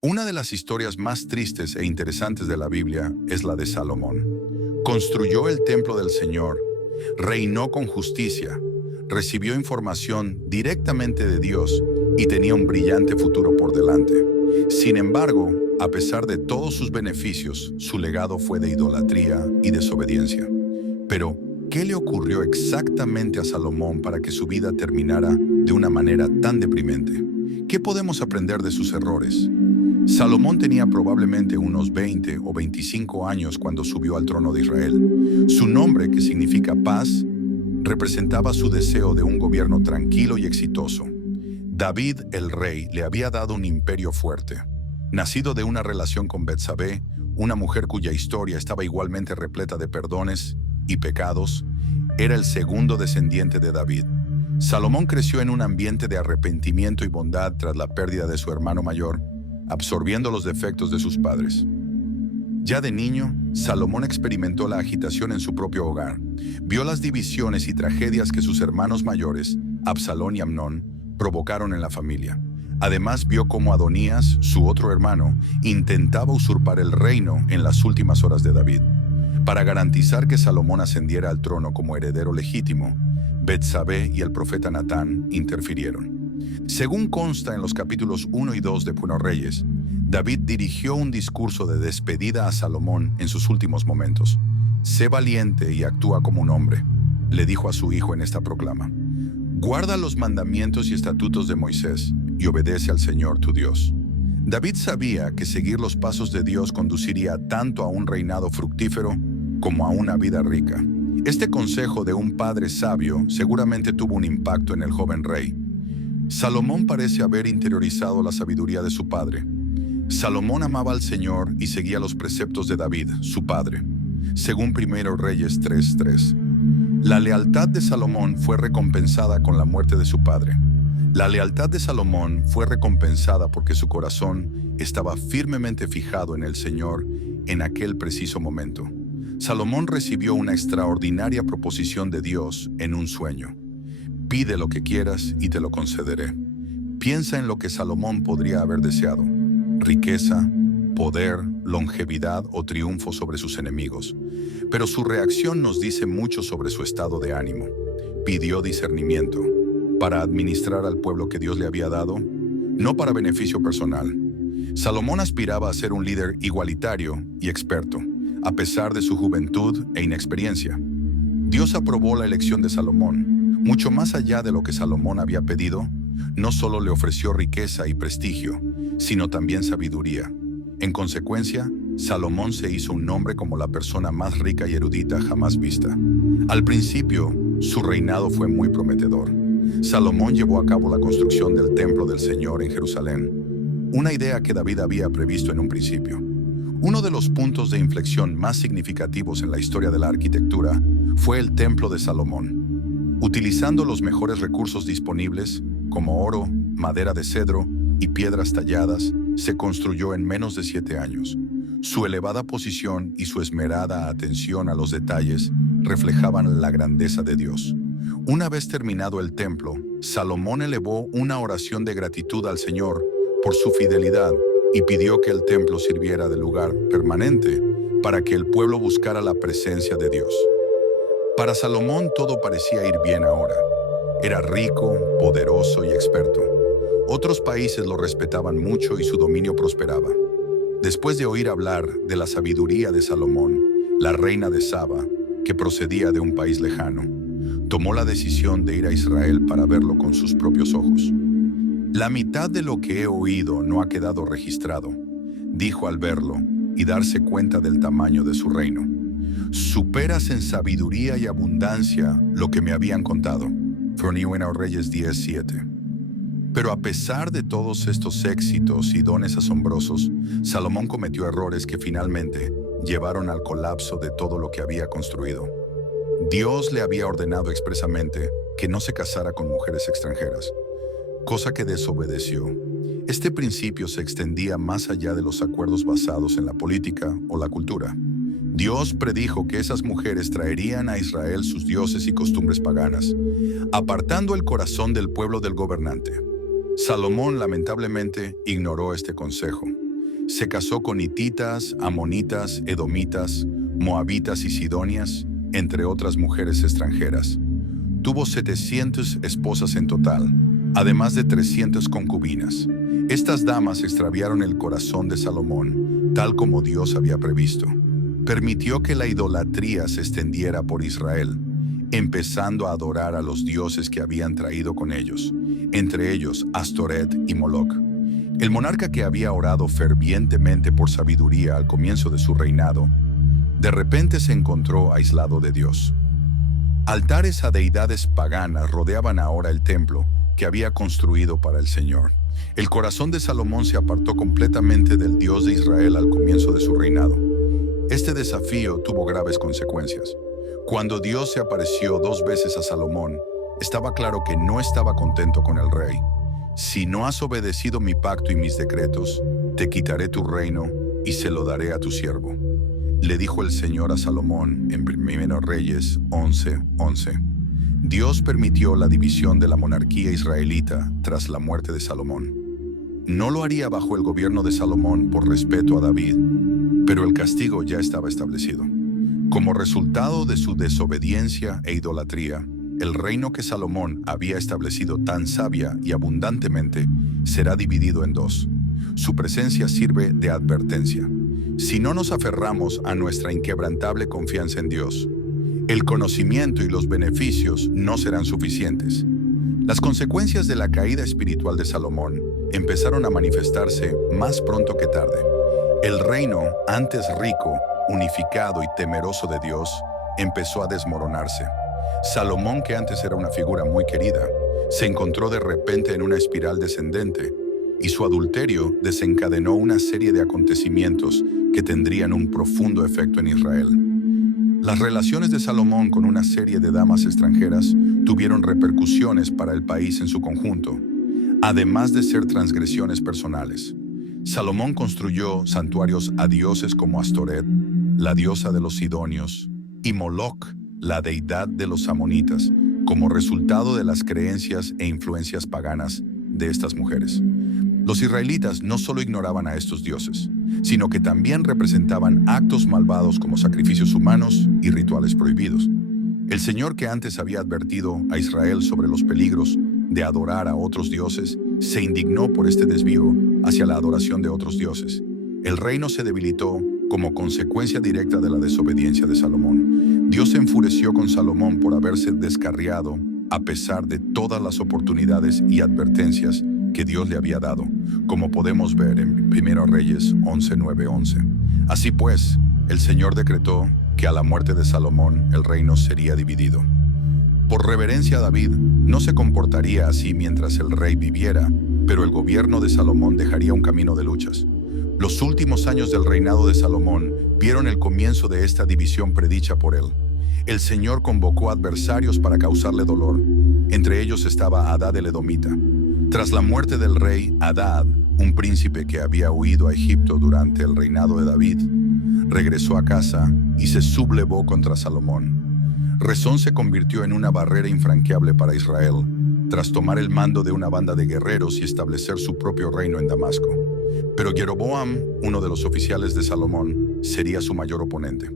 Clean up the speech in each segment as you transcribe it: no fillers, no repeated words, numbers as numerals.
Una de las historias más tristes e interesantes de la Biblia es la de Salomón. Construyó el templo del Señor, reinó con justicia, recibió información directamente de Dios y tenía un brillante futuro por delante. Sin embargo, a pesar de todos sus beneficios, su legado fue de idolatría y desobediencia. Pero, ¿qué le ocurrió exactamente a Salomón para que su vida terminara de una manera tan deprimente? ¿Qué podemos aprender de sus errores? Salomón tenía probablemente unos 20 o 25 años cuando subió al trono de Israel. Su nombre, que significa paz, representaba su deseo de un gobierno tranquilo y exitoso. David, el rey, le había dado un imperio fuerte. Nacido de una relación con Betsabé, una mujer cuya historia estaba igualmente repleta de perdones y pecados, era el segundo descendiente de David. Salomón creció en un ambiente de arrepentimiento y bondad tras la pérdida de su hermano mayor, absorbiendo los defectos de sus padres. Ya de niño, Salomón experimentó la agitación en su propio hogar. Vio las divisiones y tragedias que sus hermanos mayores, Absalón y Amnón, provocaron en la familia. Además, vio cómo Adonías, su otro hermano, intentaba usurpar el reino en las últimas horas de David. Para garantizar que Salomón ascendiera al trono como heredero legítimo, Betsabé y el profeta Natán interfirieron. Según consta en los capítulos 1 y 2 de Primero Reyes, David dirigió un discurso de despedida a Salomón en sus últimos momentos. «Sé valiente y actúa como un hombre», le dijo a su hijo en esta proclama. «Guarda los mandamientos y estatutos de Moisés y obedece al Señor tu Dios». David sabía que seguir los pasos de Dios conduciría tanto a un reinado fructífero como a una vida rica. Este consejo de un padre sabio seguramente tuvo un impacto en el joven rey. Salomón parece haber interiorizado la sabiduría de su padre. Salomón amaba al Señor y seguía los preceptos de David, su padre, según Primero Reyes 3:3. La lealtad de Salomón fue recompensada con la muerte de su padre. La lealtad de Salomón fue recompensada porque su corazón estaba firmemente fijado en el Señor en aquel preciso momento. Salomón recibió una extraordinaria proposición de Dios en un sueño. «Pide lo que quieras y te lo concederé». Piensa en lo que Salomón podría haber deseado: riqueza, poder, longevidad o triunfo sobre sus enemigos. Pero su reacción nos dice mucho sobre su estado de ánimo. Pidió discernimiento para administrar al pueblo que Dios le había dado, no para beneficio personal. Salomón aspiraba a ser un líder igualitario y experto, a pesar de su juventud e inexperiencia. Dios aprobó la elección de Salomón. Mucho más allá de lo que Salomón había pedido, no solo le ofreció riqueza y prestigio, sino también sabiduría. En consecuencia, Salomón se hizo un nombre como la persona más rica y erudita jamás vista. Al principio, su reinado fue muy prometedor. Salomón llevó a cabo la construcción del templo del Señor en Jerusalén, una idea que David había previsto en un principio. Uno de los puntos de inflexión más significativos en la historia de la arquitectura fue el templo de Salomón. Utilizando los mejores recursos disponibles, como oro, madera de cedro y piedras talladas, se construyó en menos de 7 años. Su elevada posición y su esmerada atención a los detalles reflejaban la grandeza de Dios. Una vez terminado el templo, Salomón elevó una oración de gratitud al Señor por su fidelidad y pidió que el templo sirviera de lugar permanente para que el pueblo buscara la presencia de Dios. Para Salomón todo parecía ir bien ahora. Era rico, poderoso y experto. Otros países lo respetaban mucho y su dominio prosperaba. Después de oír hablar de la sabiduría de Salomón, la reina de Saba, que procedía de un país lejano, tomó la decisión de ir a Israel para verlo con sus propios ojos. «La mitad de lo que he oído no ha quedado registrado», dijo al verlo y darse cuenta del tamaño de su reino. «Superas en sabiduría y abundancia lo que me habían contado». Primero Reyes 10:7. Pero a pesar de todos estos éxitos y dones asombrosos, Salomón cometió errores que finalmente llevaron al colapso de todo lo que había construido. Dios le había ordenado expresamente que no se casara con mujeres extranjeras, cosa que desobedeció. Este principio se extendía más allá de los acuerdos basados en la política o la cultura. Dios predijo que esas mujeres traerían a Israel sus dioses y costumbres paganas, apartando el corazón del pueblo del gobernante. Salomón lamentablemente ignoró este consejo. Se casó con hititas, amonitas, edomitas, moabitas y sidonias, entre otras mujeres extranjeras. Tuvo 700 esposas en total, además de 300 concubinas. Estas damas extraviaron el corazón de Salomón, tal como Dios había previsto. Permitió que la idolatría se extendiera por Israel, empezando a adorar a los dioses que habían traído con ellos, entre ellos Astoret y Moloc. El monarca, que había orado fervientemente por sabiduría al comienzo de su reinado, de repente se encontró aislado de Dios. Altares a deidades paganas rodeaban ahora el templo que había construido para el Señor. El corazón de Salomón se apartó completamente del Dios de Israel al comienzo de su reinado. Este desafío tuvo graves consecuencias. Cuando Dios se apareció 2 veces a Salomón, estaba claro que no estaba contento con el rey. Si no has obedecido mi pacto y mis decretos, te quitaré tu reino y se lo daré a tu siervo. Le dijo el Señor a Salomón en 1 Reyes 11:11. Dios permitió la división de la monarquía israelita tras la muerte de Salomón. No lo haría bajo el gobierno de Salomón por respeto a David, pero el castigo ya estaba establecido. Como resultado de su desobediencia e idolatría, el reino que Salomón había establecido tan sabia y abundantemente será dividido en 2. Su presencia sirve de advertencia. Si no nos aferramos a nuestra inquebrantable confianza en Dios, el conocimiento y los beneficios no serán suficientes. Las consecuencias de la caída espiritual de Salomón empezaron a manifestarse más pronto que tarde. El reino, antes rico, unificado y temeroso de Dios, empezó a desmoronarse. Salomón, que antes era una figura muy querida, se encontró de repente en una espiral descendente, y su adulterio desencadenó una serie de acontecimientos que tendrían un profundo efecto en Israel. Las relaciones de Salomón con una serie de damas extranjeras tuvieron repercusiones para el país en su conjunto, además de ser transgresiones personales. Salomón construyó santuarios a dioses como Astoret, la diosa de los sidonios, y Moloc, la deidad de los amonitas, como resultado de las creencias e influencias paganas de estas mujeres. Los israelitas no solo ignoraban a estos dioses, sino que también representaban actos malvados como sacrificios humanos y rituales prohibidos. El Señor, que antes había advertido a Israel sobre los peligros de adorar a otros dioses, se indignó por este desvío hacia la adoración de otros dioses. El reino se debilitó como consecuencia directa de la desobediencia de Salomón. Dios se enfureció con Salomón por haberse descarriado a pesar de todas las oportunidades y advertencias que Dios le había dado, como podemos ver en 1 Reyes 11:9-11. Así pues, el Señor decretó que a la muerte de Salomón el reino sería dividido. Por reverencia a David, no se comportaría así mientras el rey viviera, pero el gobierno de Salomón dejaría un camino de luchas. Los últimos años del reinado de Salomón vieron el comienzo de esta división predicha por él. El Señor convocó adversarios para causarle dolor. Entre ellos estaba Hadad el edomita. Tras la muerte del rey, Hadad, un príncipe que había huido a Egipto durante el reinado de David, regresó a casa y se sublevó contra Salomón. Rezón se convirtió en una barrera infranqueable para Israel, tras tomar el mando de una banda de guerreros y establecer su propio reino en Damasco. Pero Jeroboam, uno de los oficiales de Salomón, sería su mayor oponente.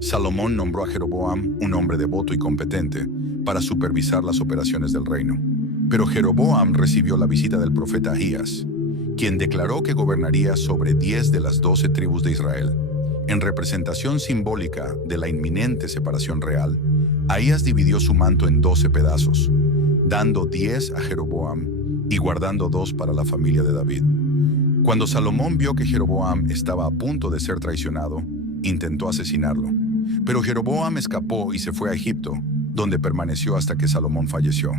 Salomón nombró a Jeroboam un hombre devoto y competente para supervisar las operaciones del reino. Pero Jeroboam recibió la visita del profeta Ahías, quien declaró que gobernaría sobre 10 de las 12 tribus de Israel. En representación simbólica de la inminente separación real, Ahías dividió su manto en 12 pedazos, dando 10 a Jeroboam y guardando 2 para la familia de David. Cuando Salomón vio que Jeroboam estaba a punto de ser traicionado, intentó asesinarlo. Pero Jeroboam escapó y se fue a Egipto, donde permaneció hasta que Salomón falleció.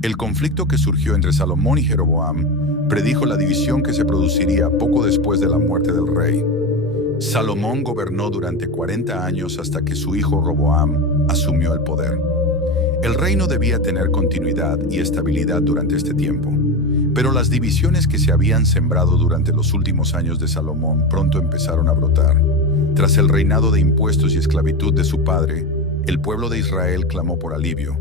El conflicto que surgió entre Salomón y Jeroboam predijo la división que se produciría poco después de la muerte del rey. Salomón gobernó durante 40 años hasta que su hijo Roboam asumió el poder. El reino debía tener continuidad y estabilidad durante este tiempo, pero las divisiones que se habían sembrado durante los últimos años de Salomón pronto empezaron a brotar. Tras el reinado de impuestos y esclavitud de su padre, el pueblo de Israel clamó por alivio,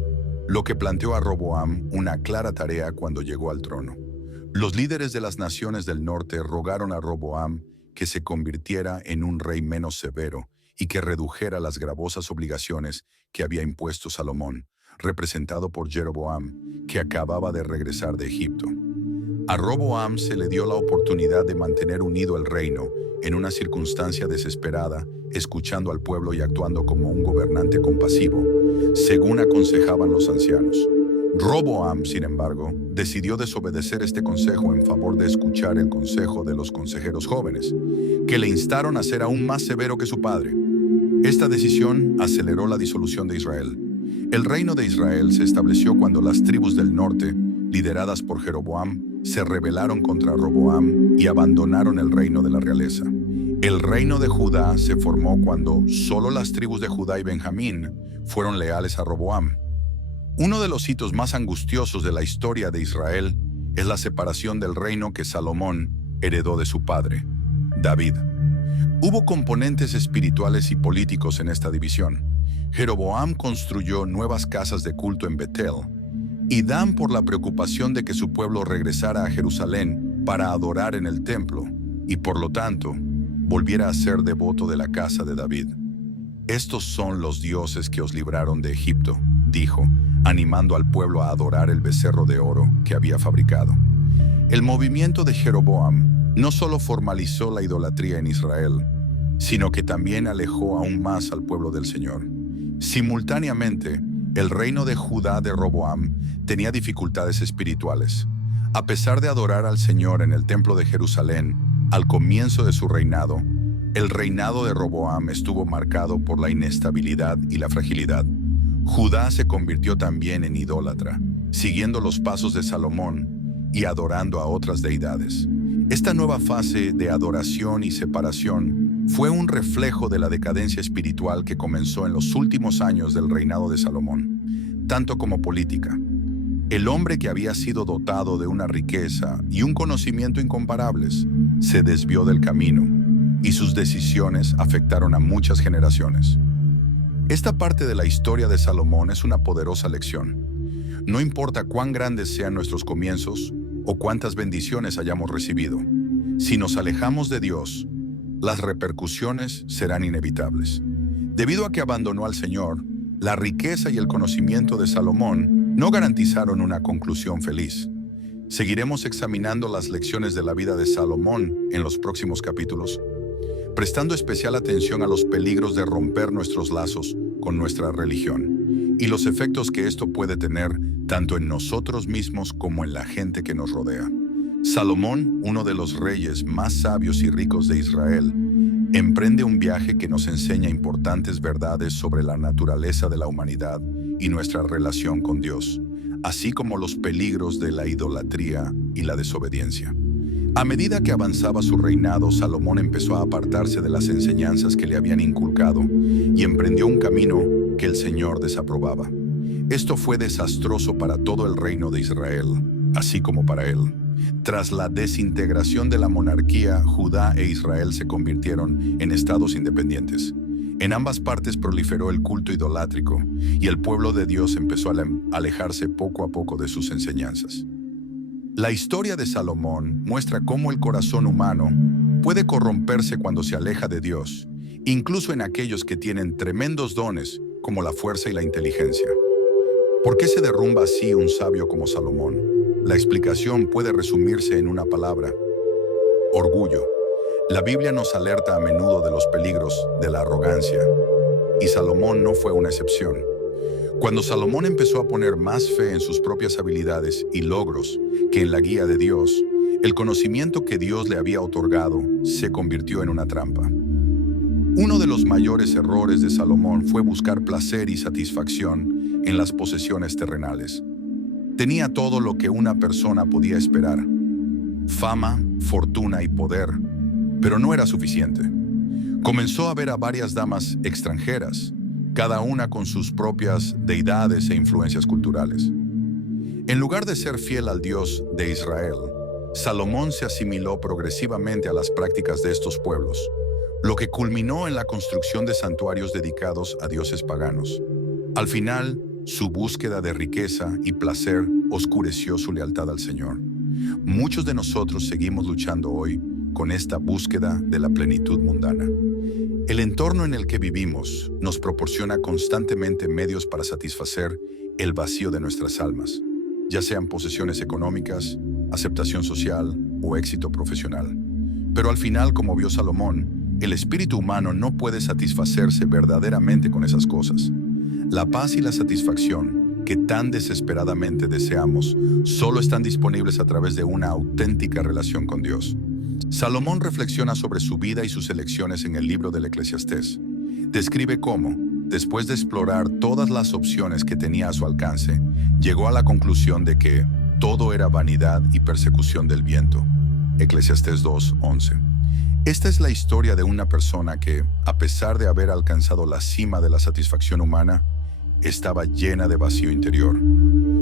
lo que planteó a Roboam una clara tarea cuando llegó al trono. Los líderes de las naciones del norte rogaron a Roboam que se convirtiera en un rey menos severo y que redujera las gravosas obligaciones que había impuesto Salomón, representado por Jeroboam, que acababa de regresar de Egipto. A Roboam se le dio la oportunidad de mantener unido el reino en una circunstancia desesperada, escuchando al pueblo y actuando como un gobernante compasivo, según aconsejaban los ancianos. Roboam, sin embargo, decidió desobedecer este consejo en favor de escuchar el consejo de los consejeros jóvenes, que le instaron a ser aún más severo que su padre. Esta decisión aceleró la disolución de Israel. El reino de Israel se estableció cuando las tribus del norte, lideradas por Jeroboam, se rebelaron contra Roboam y abandonaron el reino de la realeza. El reino de Judá se formó cuando solo las tribus de Judá y Benjamín fueron leales a Roboam. Uno de los hitos más angustiosos de la historia de Israel es la separación del reino que Salomón heredó de su padre, David. Hubo componentes espirituales y políticos en esta división. Jeroboam construyó nuevas casas de culto en Betel, y Dan por la preocupación de que su pueblo regresara a Jerusalén para adorar en el templo, y por lo tanto, volviera a ser devoto de la casa de David. Estos son los dioses que os libraron de Egipto, dijo, animando al pueblo a adorar el becerro de oro que había fabricado. El movimiento de Jeroboam no solo formalizó la idolatría en Israel, sino que también alejó aún más al pueblo del Señor. Simultáneamente, el reino de Judá de Roboam tenía dificultades espirituales. A pesar de adorar al Señor en el templo de Jerusalén al comienzo de su reinado, el reinado de Roboam estuvo marcado por la inestabilidad y la fragilidad. Judá se convirtió también en idólatra, siguiendo los pasos de Salomón y adorando a otras deidades. Esta nueva fase de adoración y separación fue un reflejo de la decadencia espiritual que comenzó en los últimos años del reinado de Salomón, tanto como política. El hombre que había sido dotado de una riqueza y un conocimiento incomparables se desvió del camino, y sus decisiones afectaron a muchas generaciones. Esta parte de la historia de Salomón es una poderosa lección. No importa cuán grandes sean nuestros comienzos o cuántas bendiciones hayamos recibido, si nos alejamos de Dios, las repercusiones serán inevitables. Debido a que abandonó al Señor, la riqueza y el conocimiento de Salomón no garantizaron una conclusión feliz. Seguiremos examinando las lecciones de la vida de Salomón en los próximos capítulos, prestando especial atención a los peligros de romper nuestros lazos con nuestra religión y los efectos que esto puede tener tanto en nosotros mismos como en la gente que nos rodea. Salomón, uno de los reyes más sabios y ricos de Israel, emprende un viaje que nos enseña importantes verdades sobre la naturaleza de la humanidad y nuestra relación con Dios, así como los peligros de la idolatría y la desobediencia. A medida que avanzaba su reinado, Salomón empezó a apartarse de las enseñanzas que le habían inculcado y emprendió un camino que el Señor desaprobaba. Esto fue desastroso para todo el reino de Israel, así como para él. Tras la desintegración de la monarquía, Judá e Israel se convirtieron en estados independientes. En ambas partes proliferó el culto idolátrico y el pueblo de Dios empezó a alejarse poco a poco de sus enseñanzas. La historia de Salomón muestra cómo el corazón humano puede corromperse cuando se aleja de Dios, incluso en aquellos que tienen tremendos dones como la fuerza y la inteligencia. ¿Por qué se derrumba así un sabio como Salomón? La explicación puede resumirse en una palabra: orgullo. La Biblia nos alerta a menudo de los peligros de la arrogancia, y Salomón no fue una excepción. Cuando Salomón empezó a poner más fe en sus propias habilidades y logros que en la guía de Dios, el conocimiento que Dios le había otorgado se convirtió en una trampa. Uno de los mayores errores de Salomón fue buscar placer y satisfacción en las posesiones terrenales. Tenía todo lo que una persona podía esperar: fama, fortuna y poder, pero no era suficiente. Comenzó a ver a varias damas extranjeras, cada una con sus propias deidades e influencias culturales. En lugar de ser fiel al Dios de Israel, Salomón se asimiló progresivamente a las prácticas de estos pueblos, lo que culminó en la construcción de santuarios dedicados a dioses paganos. Al final, su búsqueda de riqueza y placer oscureció su lealtad al Señor. Muchos de nosotros seguimos luchando hoy con esta búsqueda de la plenitud mundana. El entorno en el que vivimos nos proporciona constantemente medios para satisfacer el vacío de nuestras almas, ya sean posesiones económicas, aceptación social o éxito profesional. Pero al final, como vio Salomón, el espíritu humano no puede satisfacerse verdaderamente con esas cosas. La paz y la satisfacción que tan desesperadamente deseamos solo están disponibles a través de una auténtica relación con Dios. Salomón reflexiona sobre su vida y sus elecciones en el libro del Eclesiastés. Describe cómo, después de explorar todas las opciones que tenía a su alcance, llegó a la conclusión de que todo era vanidad y persecución del viento. Eclesiastés 2:11. Esta es la historia de una persona que, a pesar de haber alcanzado la cima de la satisfacción humana, estaba llena de vacío interior.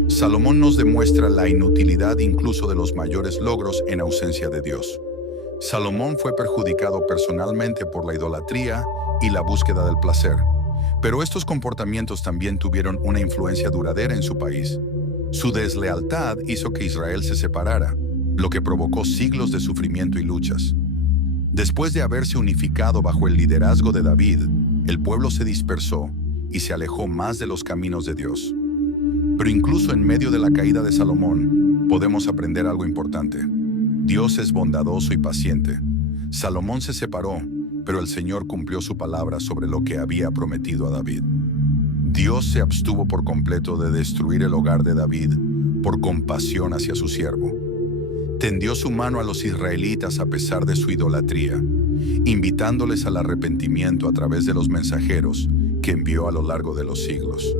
Salomón nos demuestra la inutilidad incluso de los mayores logros en ausencia de Dios. Salomón fue perjudicado personalmente por la idolatría y la búsqueda del placer, pero estos comportamientos también tuvieron una influencia duradera en su país. Su deslealtad hizo que Israel se separara, lo que provocó siglos de sufrimiento y luchas. Después de haberse unificado bajo el liderazgo de David, el pueblo se dispersó y se alejó más de los caminos de Dios. Pero incluso en medio de la caída de Salomón, podemos aprender algo importante. Dios es bondadoso y paciente. Salomón se separó, pero el Señor cumplió su palabra sobre lo que había prometido a David. Dios se abstuvo por completo de destruir el hogar de David por compasión hacia su siervo. Tendió su mano a los israelitas a pesar de su idolatría, invitándoles al arrepentimiento a través de los mensajeros que envió a lo largo de los siglos.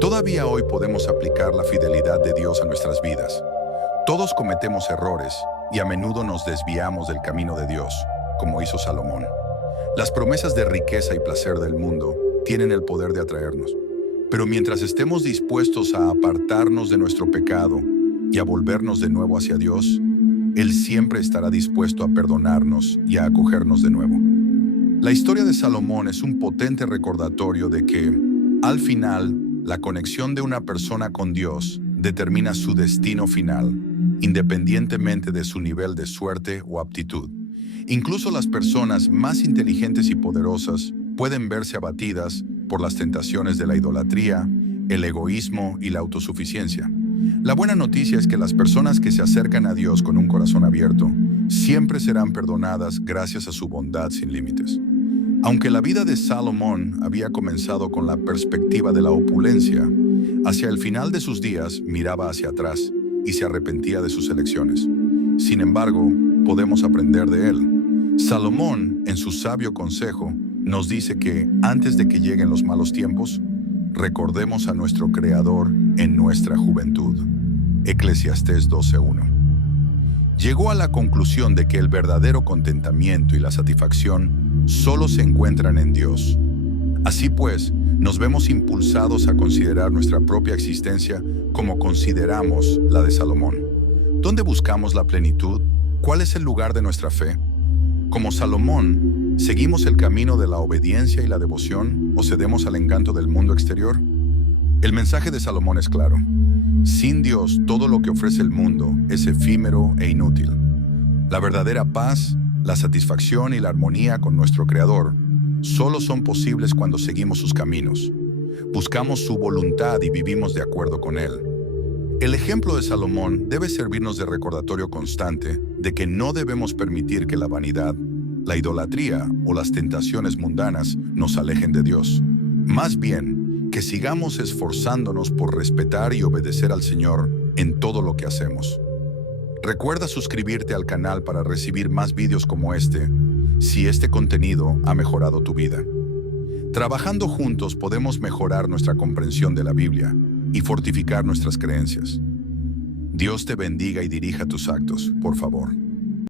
Todavía hoy podemos aplicar la fidelidad de Dios a nuestras vidas. Todos cometemos errores y a menudo nos desviamos del camino de Dios, como hizo Salomón. Las promesas de riqueza y placer del mundo tienen el poder de atraernos, pero mientras estemos dispuestos a apartarnos de nuestro pecado y a volvernos de nuevo hacia Dios, Él siempre estará dispuesto a perdonarnos y a acogernos de nuevo. La historia de Salomón es un potente recordatorio de que, al final, la conexión de una persona con Dios determina su destino final, independientemente de su nivel de suerte o aptitud. Incluso las personas más inteligentes y poderosas pueden verse abatidas por las tentaciones de la idolatría, el egoísmo y la autosuficiencia. La buena noticia es que las personas que se acercan a Dios con un corazón abierto siempre serán perdonadas gracias a su bondad sin límites. Aunque la vida de Salomón había comenzado con la perspectiva de la opulencia, hacia el final de sus días miraba hacia atrás y se arrepentía de sus elecciones. Sin embargo, podemos aprender de él. Salomón, en su sabio consejo, nos dice que antes de que lleguen los malos tiempos, recordemos a nuestro Creador en nuestra juventud. Eclesiastés 12:1. Llegó a la conclusión de que el verdadero contentamiento y la satisfacción solo se encuentran en Dios. Así pues, nos vemos impulsados a considerar nuestra propia existencia como consideramos la de Salomón. ¿Dónde buscamos la plenitud? ¿Cuál es el lugar de nuestra fe? Como Salomón, ¿seguimos el camino de la obediencia y la devoción o cedemos al encanto del mundo exterior? El mensaje de Salomón es claro. Sin Dios, todo lo que ofrece el mundo es efímero e inútil. La verdadera paz, la satisfacción y la armonía con nuestro Creador solo son posibles cuando seguimos sus caminos, buscamos su voluntad y vivimos de acuerdo con Él. El ejemplo de Salomón debe servirnos de recordatorio constante de que no debemos permitir que la vanidad, la idolatría o las tentaciones mundanas nos alejen de Dios. Más bien, que sigamos esforzándonos por respetar y obedecer al Señor en todo lo que hacemos. Recuerda suscribirte al canal para recibir más vídeos como este, si este contenido ha mejorado tu vida. Trabajando juntos podemos mejorar nuestra comprensión de la Biblia y fortificar nuestras creencias. Dios te bendiga y dirija tus actos, por favor.